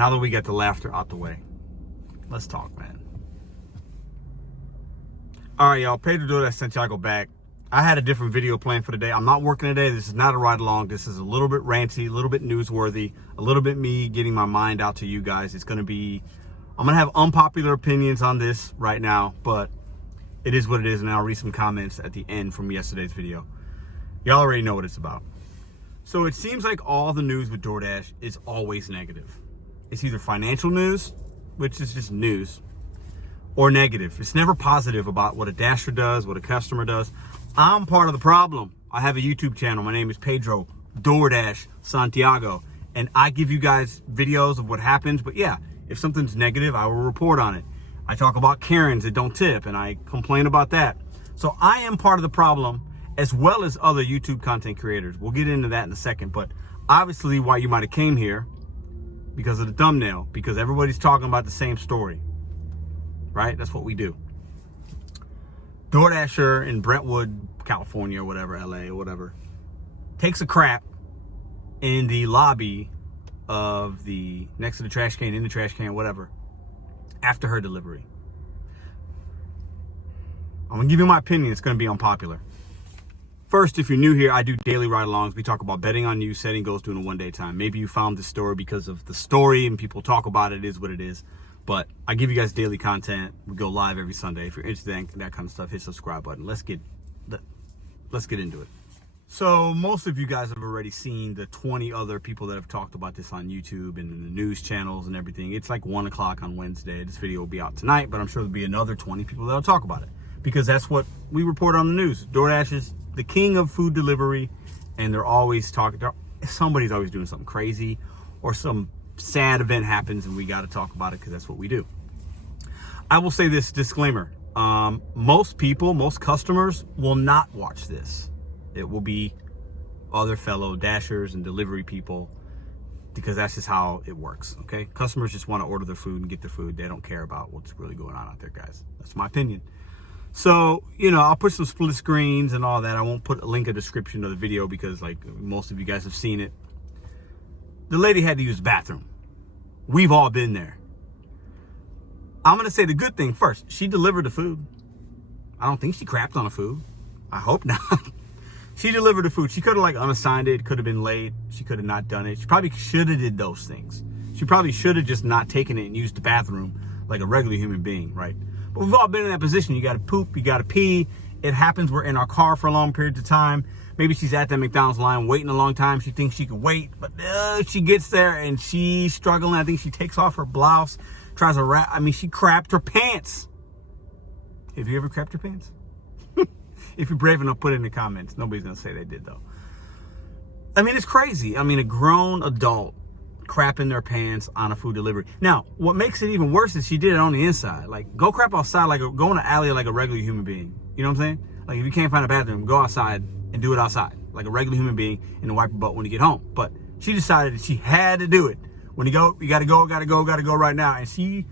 now that we get the laughter out the way, let's talk, man. All right, y'all. Paid to do that. Santiago back. I had a different video planned for today. I'm not working today. This is not a ride along. This is a little bit ranty, a little bit newsworthy, a little bit me getting my mind out to you guys. It's going to be, I'm going to have unpopular opinions on this right now, but it is what it is. And I'll read some comments at the end from yesterday's video. Y'all already know what it's about. So it seems like all the news with DoorDash is always negative. It's either financial news, which is just news, or negative. It's never positive about what a dasher does, what a customer does. I'm part of the problem. I have a YouTube channel. My name is Pedro Doordash Santiago, and I give you guys videos of what happens. But yeah, if something's negative, I will report on it. I talk about Karens that don't tip, and I complain about that. So I am part of the problem, as well as other YouTube content creators. We'll get into that in a second. But obviously why you might have came here, because of the thumbnail, because everybody's talking about the same story, right? That's what we do. DoorDasher in Brentwood, California, or whatever, LA or whatever, takes a crap in the lobby of the, next to the trash can, in the trash can, whatever, after her delivery. I'm gonna give you my opinion. It's gonna be unpopular. First, if you're new here, I do daily ride-alongs. We talk about betting on you, setting goals, doing a one-day time. Maybe you found this story because of the story and people talk about it. It is what it is. But I give you guys daily content. We go live every Sunday. If you're interested in that kind of stuff, hit the subscribe button. Let's get into it. So most of you guys have already seen the 20 other people that have talked about this on YouTube and in the news channels and everything. It's like 1 o'clock on Wednesday. This video will be out tonight, but I'm sure there'll be another 20 people that'll talk about it, because that's what we report on the news. DoorDash is the king of food delivery, and they're always talking. Somebody's always doing something crazy, or some sad event happens, and we got to talk about it because that's what we do. I will say this disclaimer. Most people, most customers will not watch this. It will be other fellow dashers and delivery people, because that's just how it works, okay? Customers just want to order their food and get their food. They don't care about what's really going on out there, guys. That's my opinion. So, you know, I'll put some split screens and all that. I won't put a link in the description of the video because, like, most of you guys have seen it. The lady had to use the bathroom. We've all been there. I'm going to say the good thing first. She delivered the food. I don't think she crapped on the food. I hope not. She delivered the food. She could have, like, unassigned it. Could have been late. She could have not done it. She probably should have did those things. She probably should have just not taken it and used the bathroom like a regular human being, right? But we've all been in that position. You got to poop. You got to pee. It happens. We're in our car for a long period of time. Maybe she's at that McDonald's line waiting a long time. She thinks she can wait, but she gets there and she's struggling. I think she takes off her blouse, tries to wrap. I mean, she crapped her pants. Have you ever crapped your pants? If you're brave enough, put it in the comments. Nobody's going to say they did, though. I mean, it's crazy. I mean, a grown adult crapping their pants on a food delivery. Now, what makes it even worse is she did it on the inside. Like, go crap outside, like go in an alley like a regular human being. You know what I'm saying? Like, if you can't find a bathroom, go outside and do it outside like a regular human being, and wipe your butt when you get home. But she decided that she had to do it. When you go, you gotta go right now. And she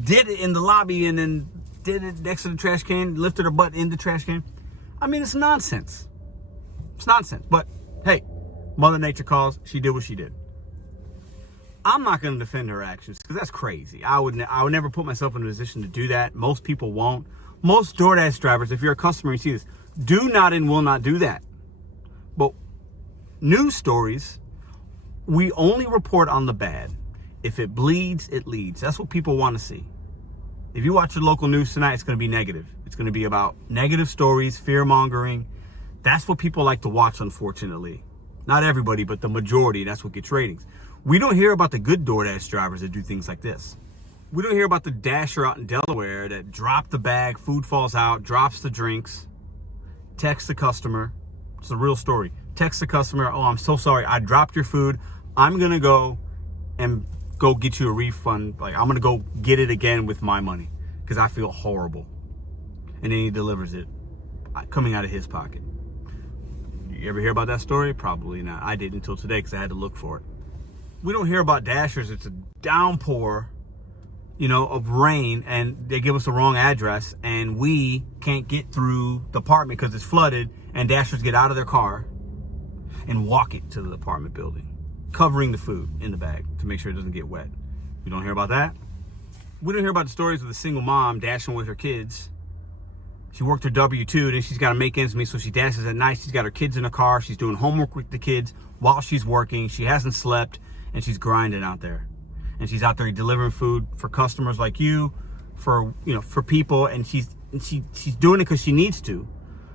did it in the lobby and then did it next to the trash can, lifted her butt in the trash can. I mean, it's nonsense. It's nonsense. But hey, Mother Nature calls. She did what she did. I'm not going to defend her actions because that's crazy. I would never put myself in a position to do that. Most people won't. Most DoorDash drivers, if you're a customer and you see this, do not and will not do that. But news stories, we only report on the bad. If it bleeds, it leads. That's what people want to see. If you watch the local news tonight, it's going to be negative. It's going to be about negative stories, fear-mongering. That's what people like to watch, unfortunately. Not everybody, but the majority. That's what gets ratings. We don't hear about the good DoorDash drivers that do things like this. We don't hear about the dasher out in Delaware that dropped the bag, food falls out, drops the drinks, texts the customer. It's a real story. Text the customer, oh, I'm so sorry. I dropped your food. I'm going to go and go get you a refund. Like, I'm going to go get it again with my money because I feel horrible. And then he delivers it coming out of his pocket. You ever hear about that story? Probably not. I didn't until today because I had to look for it. We don't hear about dashers. It's a downpour, you know, of rain, and they give us the wrong address, and we can't get through the apartment because it's flooded, and dashers get out of their car and walk it to the apartment building. covering the food in the bag to make sure it doesn't get wet. You don't hear about that? We don't hear about the stories of the single mom dashing with her kids. She worked her W-2, then she's got to make ends meet, so she dashes at night. She's got her kids in the car. She's doing homework with the kids while she's working. She hasn't slept, and she's grinding out there. And she's out there delivering food for customers like you, for people, and she's doing it because she needs to,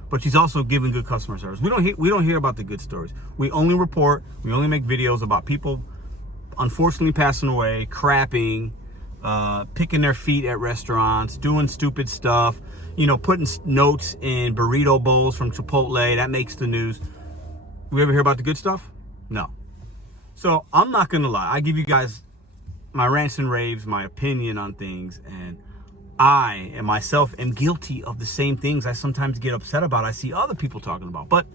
but she's also giving good customer service. We don't hear about the good stories. We only make videos about people unfortunately passing away, crapping, picking their feet at restaurants, doing stupid stuff, putting notes in burrito bowls from Chipotle. That makes the news. We ever hear about the good stuff? No. So I'm not gonna lie. I give you guys my rants and raves, my opinion on things, and I and myself am guilty of the same things I sometimes get upset about. I see other people talking about, but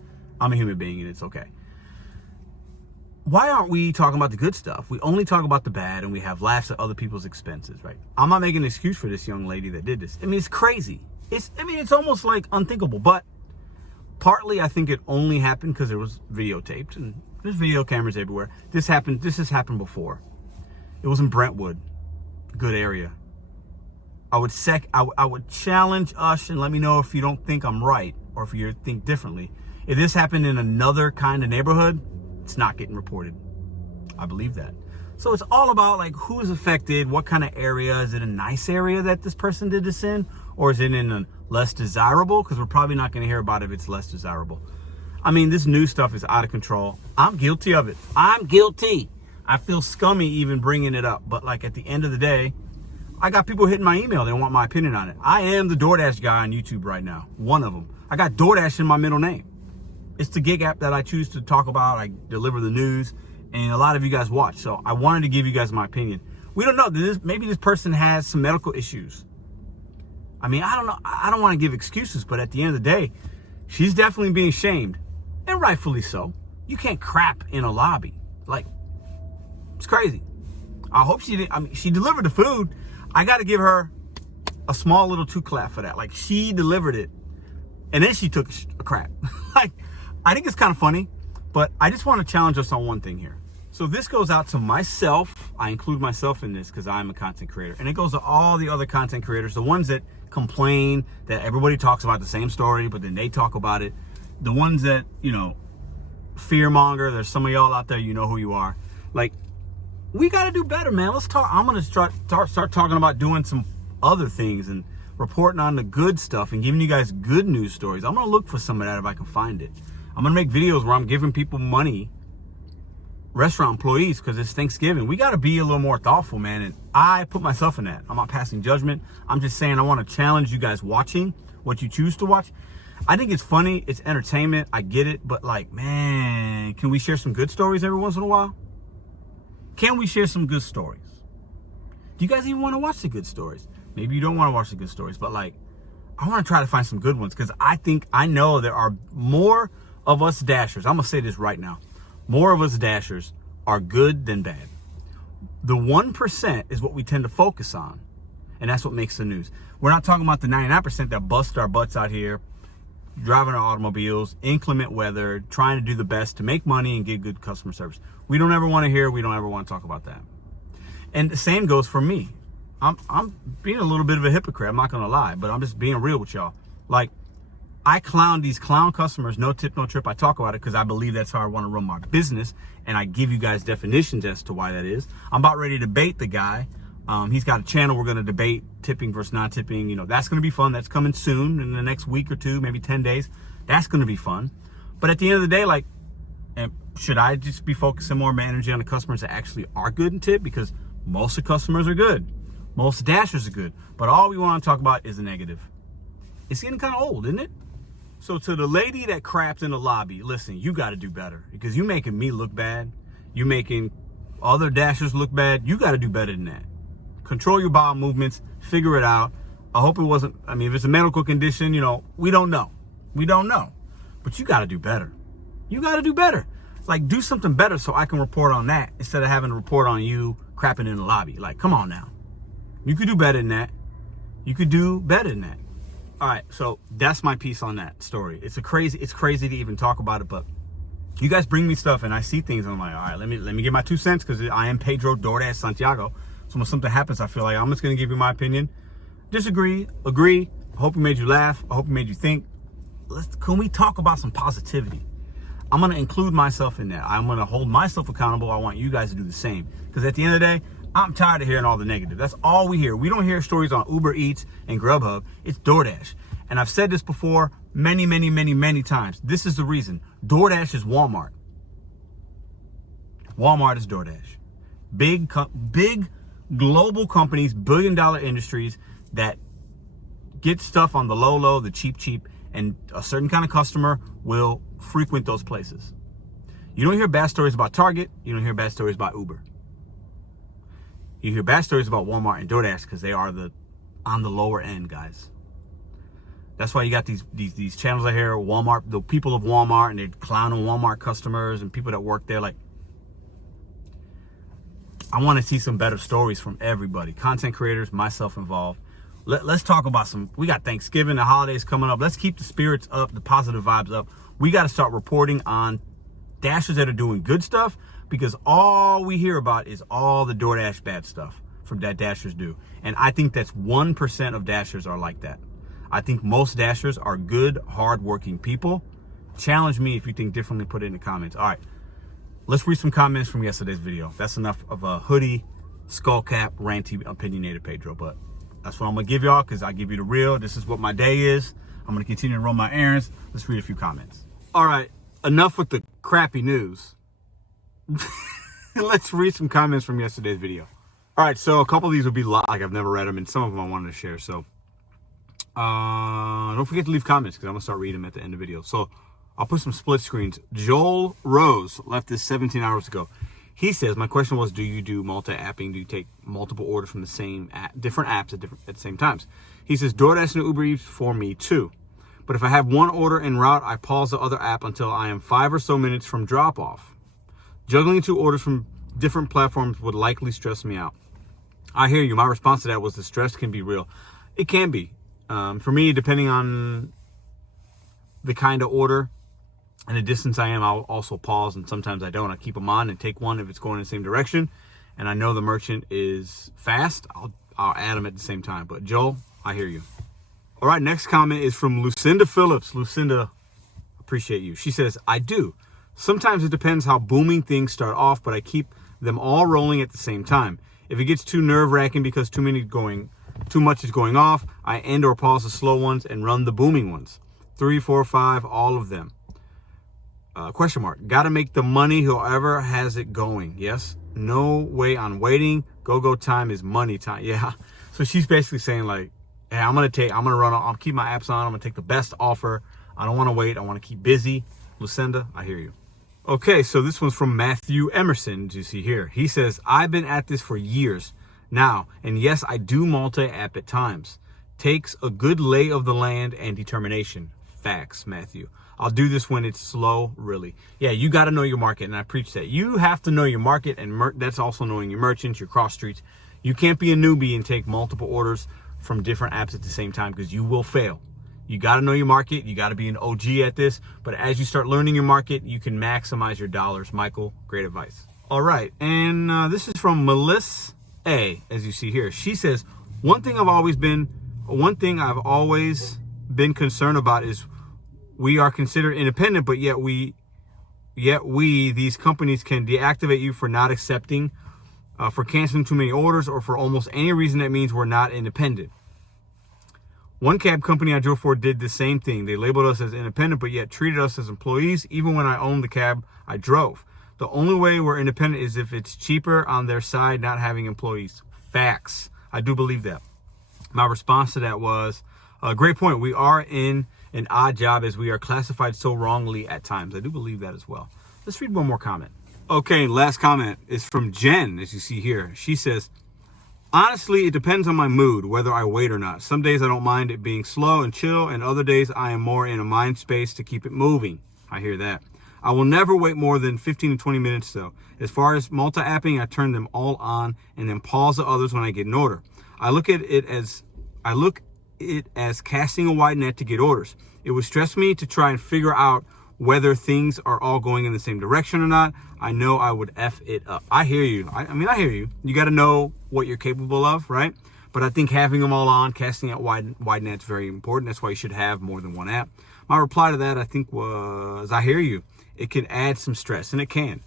I'm a human being and it's okay. Why aren't we talking about the good stuff? We only talk about the bad and we have laughs at other people's expenses, right? I'm not making an excuse for this young lady that did this. I mean, it's crazy. It's almost like unthinkable, but partly I think it only happened because it was videotaped and there's video cameras everywhere. This has happened before. It was in Brentwood, good area. I would challenge us and let me know if you don't think I'm right or if you think differently. If this happened in another kind of neighborhood, it's not getting reported. I believe that. So it's all about like who's affected, what kind of area. Is it a nice area that this person did this in? Or is it in a less desirable? Because we're probably not going to hear about it if it's less desirable. I mean, this new stuff is out of control. I'm guilty of it. I'm guilty. I feel scummy even bringing it up. But like at the end of the day, I got people hitting my email. They want my opinion on it. I am the Doordash guy on YouTube right now. One of them. I got Doordash in my middle name. It's the gig app that I choose to talk about. I deliver the news, and a lot of you guys watch. So I wanted to give you guys my opinion. We don't know. Maybe this person has some medical issues. I mean, I don't know. I don't want to give excuses, but at the end of the day, she's definitely being shamed, and rightfully so. You can't crap in a lobby. Like, it's crazy. I hope she didn't. I mean, she delivered the food. I got to give her a small little 2 clap for that. Like, she delivered it, and then she took a crap. Like, I think it's kind of funny, but I just want to challenge us on one thing here. So this goes out to myself. I include myself in this because I'm a content creator. And it goes to all the other content creators, the ones that complain that everybody talks about the same story, but then they talk about it. The ones that, fear monger. There's some of y'all out there, you know who you are. Like, we got to do better, man. Let's talk. I'm going to start talking about doing some other things and reporting on the good stuff and giving you guys good news stories. I'm going to look for some of that if I can find it. I'm going to make videos where I'm giving people money, restaurant employees, because it's Thanksgiving. We got to be a little more thoughtful, man. And I put myself in that. I'm not passing judgment. I'm just saying I want to challenge you guys watching what you choose to watch. I think it's funny. It's entertainment. I get it. But like, man, can we share some good stories every once in a while? Can we share some good stories? Do you guys even want to watch the good stories? Maybe you don't want to watch the good stories, but like, I want to try to find some good ones because I know there are more of us dashers. I'm going to say this right now. More of us dashers are good than bad. The 1% is what we tend to focus on, and that's what makes the news. We're not talking about the 99% that bust our butts out here, driving our automobiles, inclement weather, trying to do the best to make money and get good customer service. We don't ever want to hear, we don't ever want to talk about that. And the same goes for me. I'm being a little bit of a hypocrite, I'm not going to lie, but I'm just being real with y'all. Like, I clown these clown customers, no tip, no trip. I talk about it because I believe that's how I want to run my business. And I give you guys definitions as to why that is. I'm about ready to debate the guy. He's got a channel. We're going to debate tipping versus not tipping. That's going to be fun. That's coming soon in the next week or two, maybe 10 days. That's going to be fun. But at the end of the day, like, should I just be focusing more of my energy on the customers that actually are good and tip? Because most of the customers are good. Most dashers are good. But all we want to talk about is the negative. It's getting kind of old, isn't it? So to the lady that crapped in the lobby, listen, you got to do better because you making me look bad. You making other dashers look bad. You got to do better than that. Control your bowel movements. Figure it out. I hope it wasn't, if it's a medical condition, we don't know. We don't know. But you got to do better. You got to do better. Like, do something better so I can report on that instead of having to report on you crapping in the lobby. Like, come on now. You could do better than that. You could do better than that. All right, so that's my piece on that story. It's crazy to even talk about it, but You guys bring me stuff and I see things and I'm like, all right, let me get my 2 cents because I am Pedro Doordash Santiago. So when something happens, I feel like I'm just going to give you my opinion. Disagree, agree. I hope it made you laugh. I hope it made you think. Can we talk about some positivity? I'm going to include myself in that. I'm going to hold myself accountable. I want you guys to do the same. Because at the end of the day, I'm tired of hearing all the negative. That's all we hear. We don't hear stories on Uber Eats and Grubhub. It's DoorDash. And I've said this before many, many, many, many times. This is the reason. DoorDash is Walmart. Walmart is DoorDash. Big global companies, billion-dollar industries that get stuff on the low, the cheap, and a certain kind of customer will frequent those places. You don't hear bad stories about Target. You don't hear bad stories about Uber. You hear bad stories about Walmart and DoorDash because they are on the lower end, guys. That's why you got these channels out here, Walmart, the people of Walmart, and they're clowning Walmart customers and people that work there. Like, I want to see some better stories from everybody, content creators, myself involved. Let's talk about we got Thanksgiving, the holidays coming up. Let's keep the spirits up, the positive vibes up. We got to start reporting on Dashers that are doing good stuff, because all we hear about is all the DoorDash bad stuff from that Dashers do. And I think that's 1% of Dashers are like that. I think most Dashers are good, hardworking people. Challenge me if you think differently, put it in the comments. All right, let's read some comments from yesterday's video. That's enough of a hoodie, skull cap, ranty, opinionated Pedro, but that's what I'm gonna give y'all, because I give you the real. This is what my day is. I'm gonna continue to run my errands. Let's read a few comments. All right, enough with the crappy news. Let's read some comments from yesterday's video. All right, so a couple of these will be like I've never read them, and some of them I wanted to share. So don't forget to leave comments, because I'm gonna start reading them at the end of the video. So I'll put some split screens. Joel Rose left this 17 hours ago. He says, my question was, do you do multi-apping? Do you take multiple orders from the same different apps at the same times? He says, DoorDash and Uber Eats for me too. But if I have one order en route, I pause the other app until I am 5 or so minutes from drop off. Juggling 2 orders from different platforms would likely stress me out. I hear you. My response to that was the stress can be real. It can be. For me, depending on the kind of order and the distance I am, I'll also pause, and sometimes I don't. I keep them on and take one if it's going in the same direction, and I know the merchant is fast. I'll add them at the same time. But Joel, I hear you. All right, next comment is from Lucinda Phillips. Lucinda, appreciate you. She says, I do. Sometimes it depends how booming things start off, but I keep them all rolling at the same time. If it gets too nerve-wracking because too much is going off, I end or pause the slow ones and run the booming ones. 3, 4, 5, all of them. Question mark. Got to make the money whoever has it going. Yes. No way on waiting. Go time is money time. Yeah. So she's basically saying like, hey, I'm going to run. I'll keep my apps on. I'm going to take the best offer. I don't want to wait. I want to keep busy. Lucinda, I hear you. Okay. So this one's from Matthew Emerson. As you see here, he says, I've been at this for years now. And yes, I do multi-app at times. Takes a good lay of the land and determination. Facts, Matthew. I'll do this when it's slow, really. Yeah, you got to know your market, and I preach that. You have to know your market, and that's also knowing your merchants, your cross streets. You can't be a newbie and take multiple orders from different apps at the same time, because you will fail. You got to know your market. You got to be an OG at this. But as you start learning your market, you can maximize your dollars. Michael, great advice. All right, and this is from Melissa A, as you see here. She says, one thing I've always been concerned about is we are considered independent, but yet these companies can deactivate you for not accepting, for canceling too many orders, or for almost any reason that means we're not independent. One cab company I drove for did the same thing. They labeled us as independent, but yet treated us as employees, even when I owned the cab I drove. The only way we're independent is if it's cheaper on their side, not having employees. Facts. I do believe that. My response to that was, great point. We are in an odd job as we are classified so wrongly at times. I do believe that as well. Let's read one more comment. Okay, last comment is from Jen, as you see here. She says, honestly, it depends on my mood, whether I wait or not. Some days I don't mind it being slow and chill, and other days I am more in a mind space to keep it moving. I hear that. I will never wait more than 15 to 20 minutes though. As far as multi-apping, I turn them all on and then pause the others when I get an order. I look at it as casting a wide net to get orders. It would stress me to try and figure out whether things are all going in the same direction or not, I know I would F it up. I hear you. I hear you. You got to know what you're capable of, right? But I think having them all on, casting out wide net's very important. That's why you should have more than one app. My reply to that, I think, was, I hear you. It can add some stress, and it can.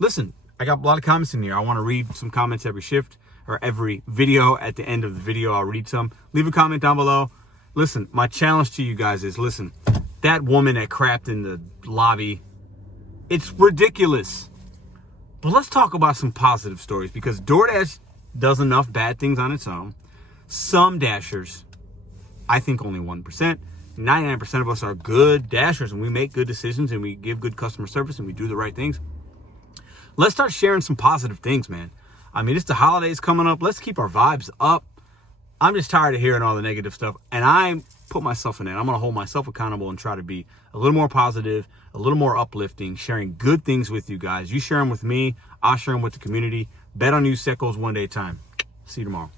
Listen, I got a lot of comments in here. I want to read some comments every shift or every video. At the end of the video, I'll read some. Leave a comment down below. Listen, my challenge to you guys is, listen, that woman that crapped in the lobby, it's ridiculous. But let's talk about some positive stories, because Doordash does enough bad things on its own. Some Dashers, I think only 1%. 99% of us are good Dashers, and we make good decisions, and we give good customer service, and we do the right things. Let's start sharing some positive things, man. I mean, it's the holidays coming up. Let's keep our vibes up. I'm just tired of hearing all the negative stuff, and I put myself in it. I'm going to hold myself accountable and try to be a little more positive, a little more uplifting, sharing good things with you guys. You share them with me. I'll share them with the community. Bet on you, set goals one day at a time. See you tomorrow.